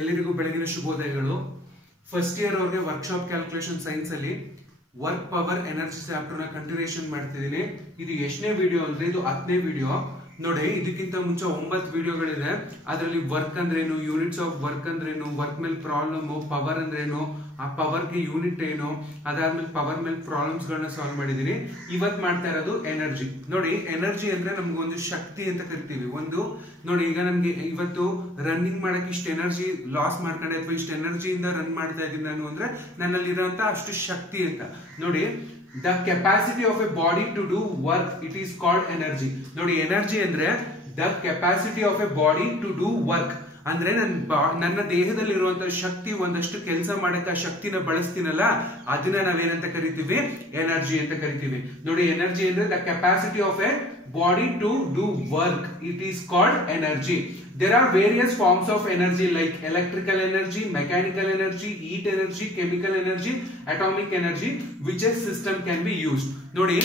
ಎಲ್ಲರಿಗೂ ಬೆಳಗಿನ ಶುಭೋದಯಗಳು. First year ಅವರಿಗೆ ವರ್ಕ್ಶಾಪ್ ಕ್ಯಾಲ್ಕುಲೇಷನ್ ಸೈನ್ಸ್ ಅಲ್ಲಿ ವರ್ಕ್ ಪವರ್ ಎನರ್ಜಿ ಚಾಪ್ಟರ್ ನ ಕಂಟಿನ್ಯೂಷನ್ ಮಾಡ್ತಿದ್ದೀನಿ. ಇದು ಎಷ್ಟನೇ ವಿಡಿಯೋ ಅಂದ್ರೆ ಇದು 10ನೇ ವಿಡಿಯೋ. ನೋಡಿ, ಇದಕ್ಕಿಂತ ಮುಂಚೆ 9 ವಿಡಿಯೋಗಳಿದೆ. ಅದರಲ್ಲಿ ವರ್ಕ್ ಅಂದ್ರೇನು, ಯೂನಿಟ್ಸ್ ಆಫ್ ವರ್ಕ್ ಅಂದ್ರೇನು, ವರ್ಕ್ ಮೇಲೆ ಪ್ರಾಬ್ಲಮ್, ಪವರ್ ಅಂದ್ರೇನು, ಆ ಪವರ್ ಗೆ ಯೂನಿಟ್ ಏನು, ಅದಾದ್ಮೇಲೆ ಪವರ್ ಮೇಲೆ ಪ್ರಾಬ್ಲಮ್ಸ್ ಗಳನ್ನ ಸಾಲ್ವ್ ಮಾಡಿದೀನಿ. ಇವತ್ತು ಮಾಡ್ತಾ ಇರೋದು ಎನರ್ಜಿ. ನೋಡಿ, ಎನರ್ಜಿ ಅಂದ್ರೆ ನಮ್ಗೆ ಒಂದು ಶಕ್ತಿ ಅಂತ ಕರಿತೀವಿ. ಒಂದು ನೋಡಿ, ಈಗ ನಮ್ಗೆ ಇವತ್ತು ರನ್ನಿಂಗ್ ಮಾಡಕ್ಕೆ ಇಷ್ಟು ಎನರ್ಜಿ ಲಾಸ್ ಮಾಡ್ಕೊಂಡೆ ಅಥವಾ ಇಷ್ಟು ಎನರ್ಜಿಯಿಂದ ರನ್ ಮಾಡ್ತಾ ಇದ್ದೀನಿ ನಾನು ಅಂದ್ರೆ ನನ್ನಲ್ಲಿರುವಂತ ಅಷ್ಟು ಶಕ್ತಿ ಅಂತ. ನೋಡಿ, the capacity of a body to do work, it is called energy. ನೋಡಿ, ಎನರ್ಜಿ ಅಂದ್ರೆ the capacity of a body to do work ಅಂದ್ರೆ ನನ್ನ ದೇಹದಲ್ಲಿರುವಂತಹ ಶಕ್ತಿ ಒಂದಷ್ಟು ಕೆಲಸ ಮಾಡಕ್ಕೆ ಆ ಶಕ್ತಿನ ಬಳಸ್ತೀನಲ್ಲ, ಅದನ್ನ ನಾವೇನಂತ ಕರಿತೀವಿ? ಎನರ್ಜಿ ಅಂತ ಕರಿತೀವಿ. ನೋಡಿ, ಎನರ್ಜಿ ಅಂದ್ರೆ the capacity of A body to do work, it is called energy. There are various forms of energy like electrical energy, mechanical energy, heat energy, chemical energy, atomic energy, which a system can be used. ನೋಡಿ,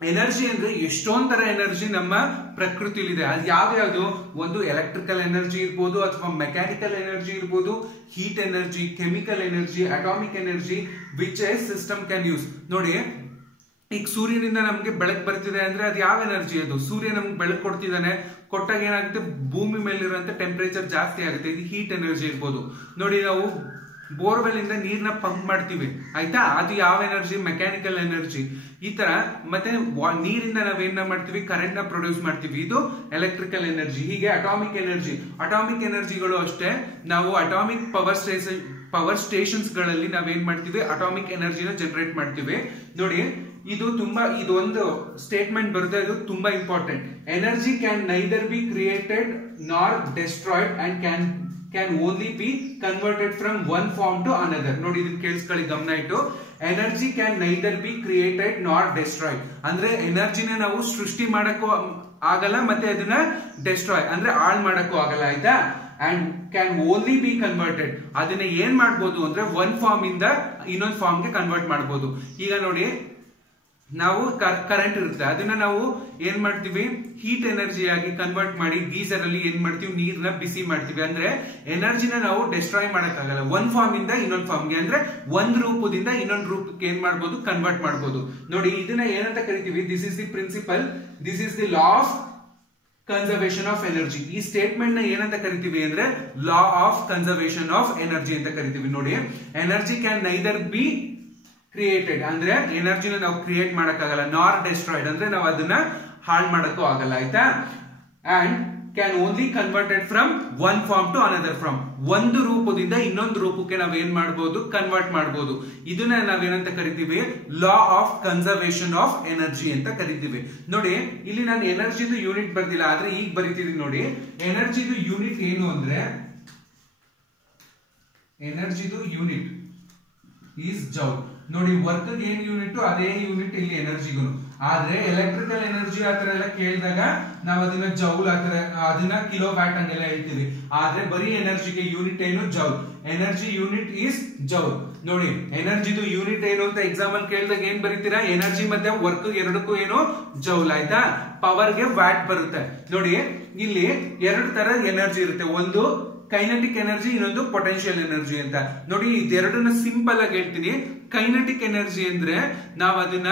energy ಅಂದ್ರೆ ಎಷ್ಟೊಂದ್ ತರ energy ನಮ್ಮ ಪ್ರಕೃತಿಲಿದೆ. ಅದು ಯಾವ್ಯಾವುದು? ಒಂದು electrical energy ಇರ್ಬೋದು, ಅಥವಾ ಮೆಕ್ಯಾನಿಕಲ್ ಎನರ್ಜಿ ಇರ್ಬೋದು, heat energy, chemical energy, atomic energy, which A system can use. ನೋಡಿ, ಈಗ ಸೂರ್ಯನಿಂದ ನಮ್ಗೆ ಬೆಳಕು ಬರ್ತಿದೆ ಅಂದ್ರೆ ಅದು ಯಾವ ಎನರ್ಜಿ? ಅದು ಸೂರ್ಯ ನಮ್ಗೆ ಬೆಳಕು ಕೊಡ್ತಿದ್ದಾನೆ, ಕೊಟ್ಟಾಗ ಏನಾಗುತ್ತೆ? ಭೂಮಿ ಮೇಲಿರುವಂತ ಟೆಂಪರೇಚರ್ ಜಾಸ್ತಿ ಆಗುತ್ತೆ, ಇದು ಹೀಟ್ ಎನರ್ಜಿ ಇರ್ಬೋದು. ನೋಡಿ, ನಾವು ಬೋರ್ವೆಲ್ ಇಂದ ನೀರ್ನ ಪಂಪ್ ಮಾಡ್ತೀವಿ, ಆಯ್ತಾ? ಅದು ಯಾವ ಎನರ್ಜಿ? Mechanical energy. ಈ ತರ ಮತ್ತೆ ನೀರಿಂದ ನಾವೇನ ಮಾಡ್ತೀವಿ? ಕರೆಂಟ್ ನ ಪ್ರೊಡ್ಯೂಸ್ ಮಾಡ್ತೀವಿ, ಇದು ಎಲೆಕ್ಟ್ರಿಕಲ್ ಎನರ್ಜಿ. ಹೀಗೆ ಅಟಾಮಿಕ್ ಎನರ್ಜಿ, ಅಟಾಮಿಕ್ ಎನರ್ಜಿಗಳು ಅಷ್ಟೇ. ನಾವು ಅಟಾಮಿಕ್ ಪವರ್ ಸ್ಟೇಷನ್ಸ್ ಗಳಲ್ಲಿ ನಾವೇನ್ ಮಾಡ್ತೀವಿ? ಅಟಾಮಿಕ್ ಎನರ್ಜಿನ ಜನರೇಟ್ ಮಾಡ್ತೀವಿ. ನೋಡಿ, ಇದು ಒಂದು ಸ್ಟೇಟ್ಮೆಂಟ್ ಬರುತ್ತೆ, ಇದು ತುಂಬಾ important. Energy can neither be created nor destroyed and can only be converted from one form to another. ನೋಡಿ, ಇದನ್ನ ಕೇಳಿಸ್ಕೊಳ್ಳಿ, ಗಮನ ಇಟ್ಟು. Energy can neither be created nor destroyed ಅಂದ್ರೆ ಎನರ್ಜಿನ ನಾವು ಸೃಷ್ಟಿ ಮಾಡಕ್ಕೂ ಆಗಲ್ಲ, ಮತ್ತೆ ಅದನ್ನ ಡೆಸ್ಟ್ರಾಯ್ ಅಂದ್ರೆ ಹಾಳ್ ಮಾಡಕ್ಕೂ ಆಗಲ್ಲ, ಆಯ್ತಾ? And can only be converted, ಅದನ್ನ ಏನ್ ಮಾಡ್ಬೋದು ಅಂದ್ರೆ ಒನ್ ಫಾರ್ಮ್ ಇಂದ ಇನ್ನೊಂದು ಫಾರ್ಮ್ ಗೆ ಕನ್ವರ್ಟ್ ಮಾಡ್ಬೋದು. ಈಗ ನೋಡಿ, ನಾವು ಕರೆಂಟ್ ಇರುತ್ತೆ, ಅದನ್ನ ನಾವು ಏನ್ ಮಾಡ್ತೀವಿ? ಹೀಟ್ ಎನರ್ಜಿ ಆಗಿ ಕನ್ವರ್ಟ್ ಮಾಡಿ ಗೀಸರ್ ಅಲ್ಲಿ ಏನ್ ಮಾಡ್ತೀವಿ? ನೀರ್ನ ಬಿಸಿ ಮಾಡ್ತೀವಿ. ಅಂದ್ರೆ ಎನರ್ಜಿನ ನಾವು ಡೆಸ್ಟ್ರಾಯ್ ಮಾಡಕ್ಕಾಗಲ್ಲ, ಒಂದ್ ಫಾರ್ಮ್ ಇಂದ ಇನ್ನೊಂದು ಫಾರ್ಮ್ಗೆ ಅಂದ್ರೆ ಒಂದ್ ರೂಪದಿಂದ ಇನ್ನೊಂದು ರೂಪಕ್ಕೆ ಏನ್ ಮಾಡ್ಬೋದು? ಕನ್ವರ್ಟ್ ಮಾಡ್ಬೋದು. ನೋಡಿ, ಇದನ್ನ ಏನಂತ ಕರಿತೀವಿ? This is the principle, this is the law of conservation of energy. ಈ ಸ್ಟೇಟ್ಮೆಂಟ್ ನ ಏನಂತ ಕರಿತೀವಿ ಅಂದ್ರೆ law of conservation of energy ಅಂತ ಕರಿತೀವಿ. ನೋಡಿ, energy can neither be created ಅಂದ್ರೆ ಎನರ್ಜಿನ ನಾವು ಕ್ರಿಯೇಟ್ ಮಾಡಕ್ಕಾಗಲ್ಲ, ನಾರ್ ಡೆಸ್ಟ್ರಾಯ್ಡ್ ಅಂದ್ರೆ ನಾವು ಅದನ್ನ ಹಾಳು ಮಾಡಕ್ಕೂ ಆಗಲ್ಲ, ಆಯ್ತಾ? And can only converted from one form to another form, ಒಂದು ರೂಪದಿಂದ ಇನ್ನೊಂದು ರೂಪಕ್ಕೆ ನಾವ್ ಏನ್ ಮಾಡಬಹುದು? ಕನ್ವರ್ಟ್ ಮಾಡಬಹುದು. ಇದನ್ನ ನಾವೇನಂತ ಕರಿತೀವಿ? ಲಾ ಆಫ್ ಕನ್ಸರ್ವೇಷನ್ ಆಫ್ ಎನರ್ಜಿ ಅಂತ ಕರಿತೀವಿ. ನೋಡಿ, ಇಲ್ಲಿ ನಾನು ಎನರ್ಜಿದು ಯೂನಿಟ್ ಬರ್ದಿಲ್ಲ, ಆದ್ರೆ ಈಗ ಬರೀತಿದೀನಿ. ನೋಡಿ, ಎನರ್ಜಿದು ಯೂನಿಟ್ ಏನು ಅಂದ್ರೆ ಎನರ್ಜಿದು ಯೂನಿಟ್ ಈಸ್ ಜೌಲ್. ನೋಡಿ, ವರ್ಕ್ ಏನ್ ಯೂನಿಟ್ ಅದೇ ಯೂನಿಟ್ ಇಲ್ಲಿ ಎನರ್ಜಿಗೂ. ಆದ್ರೆ ಎಲೆಕ್ಟ್ರಿಕಲ್ ಎನರ್ಜಿ ಆತರ ಎಲ್ಲ ಕೇಳಿದಾಗ ನಾವು ಅದನ್ನ ಜೌಲ್ ಆತರ, ಅದನ್ನ ಕಿಲೋ ವ್ಯಾಟ್ ಹಂಗೆಲ್ಲ ಹೇಳ್ತೀವಿ. ಆದ್ರೆ ಬರೀ ಎನರ್ಜಿಗೆ ಯೂನಿಟ್ ಏನು? Joule. Energy unit is joule. ನೋಡಿ, ಎನರ್ಜಿದು ಯೂನಿಟ್ ಏನು ಅಂತ ಎಕ್ಸಾಮ್ ಅಲ್ಲಿ ಕೇಳಿದಾಗ ಏನ್ ಬರೀತೀರಾ? ಎನರ್ಜಿ ಮತ್ತೆ ವರ್ಕ್ ಎರಡಕ್ಕೂ ಏನು? ಜೌಲ್, ಆಯ್ತಾ? ಪವರ್ ಗೆ ವ್ಯಾಟ್ ಬರುತ್ತೆ. ನೋಡಿ, ಇಲ್ಲಿ ಎರಡು ತರ ಎನರ್ಜಿ ಇರುತ್ತೆ, ಒಂದು ಕೈನೆಟಿಕ್ ಎನರ್ಜಿ, ಇನ್ನೊಂದು ಪೊಟೆನ್ಶಿಯಲ್ ಎನರ್ಜಿ ಅಂತ. ನೋಡಿ, ಇದೆರಡನ್ನ ಸಿಂಪಲ್ ಆಗಿ ಹೇಳ್ತೀನಿ. ಕೈನೆಟಿಕ್ ಎನರ್ಜಿ ಅಂದ್ರೆ ನಾವು ಅದನ್ನ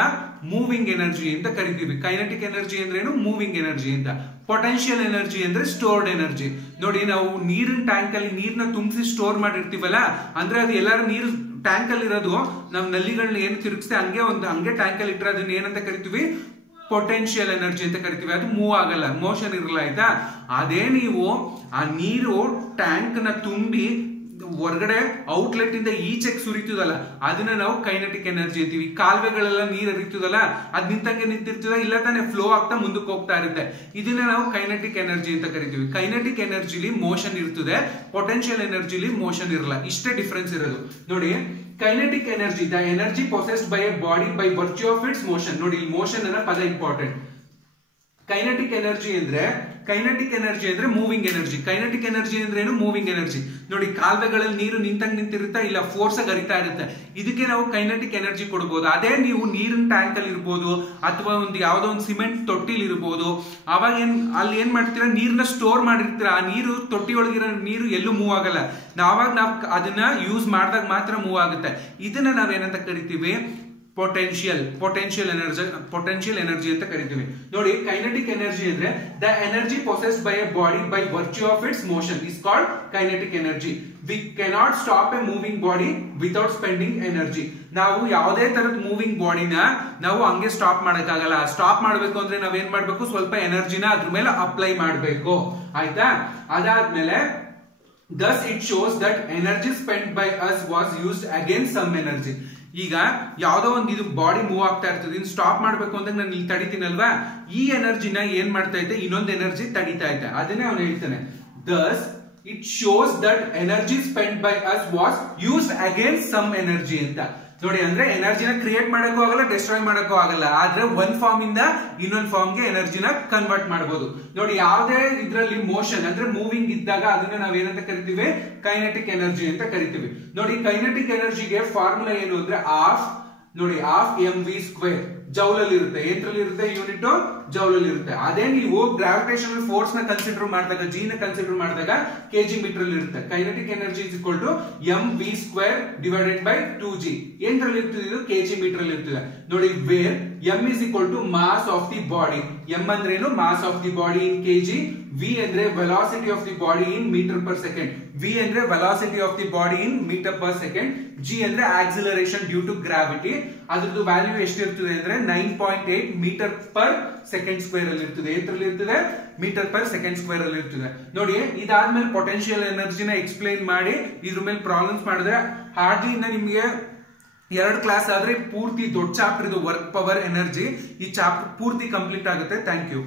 ಮೂವಿಂಗ್ ಎನರ್ಜಿ ಅಂತ ಕರಿತೀವಿ. ಕೈನೆಟಿಕ್ ಎನರ್ಜಿ ಅಂದ್ರೆ ಏನು? ಮೂವಿಂಗ್ ಎನರ್ಜಿ ಅಂತ. ಪೊಟೆನ್ಶಿಯಲ್ ಎನರ್ಜಿ ಅಂದ್ರೆ ಸ್ಟೋರ್ಡ್ ಎನರ್ಜಿ. ನೋಡಿ, ನಾವು ನೀರಿನ ಟ್ಯಾಂಕ್ ಅಲ್ಲಿ ನೀರ್ನ ತುಂಬಿಸಿ ಸ್ಟೋರ್ ಮಾಡಿರ್ತೀವಲ್ಲ, ಅಂದ್ರೆ ಅದು ಎಲ್ಲಾರು ನೀರು ಟ್ಯಾಂಕ್ ಅಲ್ಲಿ ಇರೋದು, ನಾವು ನಲ್ಲಿಗಳನ್ನ ಏನು ತಿರುಗಿಸ್ತೆ ಹಂಗೆ ಟ್ಯಾಂಕ್ ಅಲ್ಲಿ ಇಟ್ಟರೆ ಅದನ್ನ ಏನಂತ ಕರಿತೀವಿ? ಪೊಟೆನ್ಶಿಯಲ್ ಎನರ್ಜಿ ಅಂತ ಕರಿತೀವಿ. ಅದು ಮೂವ್ ಆಗಲ್ಲ, ಮೋಷನ್ ಇರಲ್ಲ, ಆಯ್ತಾ? ಅದೇ ನೀವು ಆ ನೀರು ಟ್ಯಾಂಕ್ ನ ತುಂಬಿ ಹೊರಗಡೆ ಔಟ್ಲೆಟ್ ಇಂದ ಈಚೆಗೆ ಸುರಿತದಲ್ಲ, ಅದನ್ನ ನಾವು ಕೈನೆಟಿಕ್ ಎನರ್ಜಿ ಅಂತೀವಿ. ಕಾಲುವೆಗಳೆಲ್ಲ ನೀರು ಹರಿತದಲ್ಲ, ಅದ್ ನಿಂತಂಗೆ ನಿಂತಿರ್ತದ, ಇಲ್ಲ ತಾನೆ ಫ್ಲೋ ಆಗ್ತಾ ಮುಂದಕ್ಕೆ ಹೋಗ್ತಾ ಇರುತ್ತೆ, ಇದನ್ನ ನಾವು ಕೈನೆಟಿಕ್ ಎನರ್ಜಿ ಅಂತ ಕರಿತೀವಿ. ಕೈನೆಟಿಕ್ ಎನರ್ಜಿಲಿ ಮೋಷನ್ ಇರ್ತದೆ, ಪೊಟೆನ್ಶಿಯಲ್ ಎನರ್ಜಿಲಿ ಮೋಷನ್ ಇರಲ್ಲ, ಇಷ್ಟೇ ಡಿಫರೆನ್ಸ್ ಇರೋದು. ನೋಡಿ, kinetic energy the energy possessed by A body by virtue of it's motion. ನೋಡಿ, ಇಲ್ಲಿ ಮೋಷನ್ ಅನ್ನೋ ಪದ ಇಂಪಾರ್ಟೆಂಟ್. ಕೈನೆಟಿಕ್ ಎನರ್ಜಿ ಅಂದ್ರೆ ಮೂವಿಂಗ್ ಎನರ್ಜಿ. ಕೈನೆಟಿಕ್ ಎನರ್ಜಿ ಅಂದ್ರೆ ಏನು? Moving energy. ನೋಡಿ, ಕಾಲುವೆಗಳಲ್ಲಿ ನೀರು ನಿಂತಿರುತ್ತೆ, ಇಲ್ಲ ಫೋರ್ಸ್ ಆಗಿ ಹರಿತಾ ಇರುತ್ತೆ, ಇದಕ್ಕೆ ನಾವು ಕೈನೆಟಿಕ್ ಎನರ್ಜಿ ಕೊಡಬಹುದು. ಅದೇ ನೀವು ನೀರಿನ ಟ್ಯಾಂಕ್ ಅಲ್ಲಿ ಇರ್ಬೋದು ಅಥವಾ ಒಂದು ಯಾವ್ದೋ ಒಂದು ಸಿಮೆಂಟ್ ತೊಟ್ಟಿಲ್ ಇರ್ಬೋದು, ಅವಾಗ ಅಲ್ಲಿ ಏನ್ ಮಾಡ್ತೀರಾ, ನೀರ್ನ ಸ್ಟೋರ್ ಮಾಡಿರ್ತೀರಾ. ಆ ನೀರು ತೊಟ್ಟಿ ಒಳಗಿರೋ ನೀರು ಎಲ್ಲೂ ಮೂವ್ ಆಗಲ್ಲ. ನಾವಾಗ ನಾವು ಅದನ್ನ ಯೂಸ್ ಮಾಡಿದಾಗ ಮಾತ್ರ ಮೂವ್ ಆಗುತ್ತೆ. ಇದನ್ನ ನಾವೇನಂತ ಕರಿತೀವಿ? ಪೊಟೆನ್ಶಿಯಲ್ ಎನರ್ಜಿ ಅಂತ ಕರಿತೀವಿ. ನೋಡಿ, ಕೈನೆಟಿಕ್ ಎನರ್ಜಿ ಅಂದ್ರೆ the energy possessed by A body by virtue of it's motion is called kinetic energy. We cannot stop A moving body without spending energy. ನಾವು ಯಾವುದೇ ತರದ ಮೂವಿಂಗ್ ಬಾಡಿನ ನಾವು ಹಂಗೆ ಸ್ಟಾಪ್ ಮಾಡಕ್ಕಾಗಲ್ಲ. ಸ್ಟಾಪ್ ಮಾಡ್ಬೇಕು ಅಂದ್ರೆ ನಾವೇನ್ ಮಾಡ್ಬೇಕು? ಸ್ವಲ್ಪ ಎನರ್ಜಿನ ಅದ್ರ ಮೇಲೆ ಅಪ್ಲೈ ಮಾಡ್ಬೇಕು. ಆಯ್ತಾ? ಅದಾದ್ಮೇಲೆ thus it shows that energy spent by us was used against some energy. ಈಗ ಯಾವ್ದೋ ಒಂದು ಇದು ಬಾಡಿ ಮೂವ್ ಆಗ್ತಾ ಇರ್ತದೆ, ಸ್ಟಾಪ್ ಮಾಡ್ಬೇಕು ಅಂತ ನಾನು ಇಲ್ಲಿ ತಡಿತೀನಲ್ವಾ, ಈ ಎನರ್ಜಿನ ಏನ್ ಮಾಡ್ತಾ ಐತೆ? ಇನ್ನೊಂದು ಎನರ್ಜಿ ತಡಿತಾ ಐತೆ. ಅದನ್ನೇ ಅವನು ಹೇಳ್ತಾನೆ, thus it shows that energy spent by us was used against some energy ಅಂತ. ನೋಡಿ, ಅಂದ್ರೆ ಎನರ್ಜಿನ ಕ್ರಿಯೇಟ್ ಮಾಡಕ್ಕೂ ಆಗಲ್ಲ, ಡಿಸ್ಟ್ರಾಯ್ ಮಾಡಕ್ಕೂ ಆಗಲ್ಲ. ಆದ್ರೆ ಒಂದ್ ಫಾರ್ಮ್ ಇಂದ ಇನ್ನೊಂದ್ ಫಾರ್ಮ್ ಗೆ ಎನರ್ಜಿನ ಕನ್ವರ್ಟ್ ಮಾಡಬಹುದು. ನೋಡಿ, ಯಾವುದೇ ಇದ್ರಲ್ಲಿ ಮೋಷನ್ ಅಂದ್ರೆ ಮೂವಿಂಗ್ ಇದ್ದಾಗ ಅದನ್ನ ನಾವೇನಂತ ಕರಿತೀವಿ? ಕೈನೆಟಿಕ್ ಎನರ್ಜಿ ಅಂತ ಕರಿತೀವಿ. ನೋಡಿ, ಕೈನೆಟಿಕ್ ಎನರ್ಜಿಗೆ ಫಾರ್ಮುಲಾ ಏನು ಅಂದ್ರೆ ಹಾಫ್ mv². ಜೌಲಲ್ಲಿ ಇರುತ್ತೆ. ಏನ್ರಲ್ಲಿ ಇರುತ್ತೆ? ಯೂನಿಟ್ ಜೌಲಲ್ಲಿ ಇರುತ್ತೆ. ಅದೇ ನೀವು ಗ್ರಾವಿಟೇಷನಲ್ ಫೋರ್ಸ್ ನ ಕನ್ಸಿಡರ್ ಮಾಡಿದಾಗ, ಜಿ ನ ಕನ್ಸಿಡರ್ ಮಾಡಿದಾಗ ಕೆಜಿ ಮೀಟರ್ ಅಲ್ಲಿ ಇರುತ್ತೆ. Kinetic energy is equal to mv² divided by 2g. ಏನ್ರಲ್ಲಿ ಇರ್ತದೆ? ಇದು ಕೆಜಿ ಮೀಟರ್ ಅಲ್ಲಿ ಇರ್ತದೆ. ನೋಡಿ, where m is equal to mass of the body. m ಅಂದ್ರೆ ಏನು? Mass of the body in kg. v ಅಂದ್ರೆ velocity of the body in metre per second. v ಅಂದ್ರೆ velocity of the body in metre per second. g ಅಂದ್ರೆ acceleration due to gravity. ಅದ್ರದ್ದು value ಎಷ್ಟಿರ್ತದೆ ಅಂದ್ರೆ 9.8 metre per second square ಅಲ್ಲಿ ಇರ್ತದೆ. ಎಂತರಲ್ಲಿ ಇರ್ತದೆ? Metre per second square ಅಲ್ಲಿ ಇರ್ತದೆ. ನೋಡಿ, ಇದಾದ್ಮೇಲೆ ಪೊಟೆನ್ಶಿಯಲ್ ಎನರ್ಜಿನ ಎಕ್ಸ್ಪ್ಲೈನ್ ಮಾಡಿ ಇದ್ರ ಮೇಲೆ ಪ್ರಾಬ್ಲಮ್ಸ್ ಮಾಡಿದ್ರೆ ಹಾರ್ಡ್ಲಿ ನಿಮಗೆ 2 ಕ್ಲಾಸ್ ಆದ್ರೆ ಪೂರ್ತಿ ದೊಡ್ಡ ಚಾಪ್ಟರ್ ಇದು ವರ್ಕ್ ಪವರ್ ಎನರ್ಜಿ. ಈ ಚಾಪ್ಟರ್ ಪೂರ್ತಿ ಕಂಪ್ಲೀಟ್ ಆಗುತ್ತೆ. Thank you.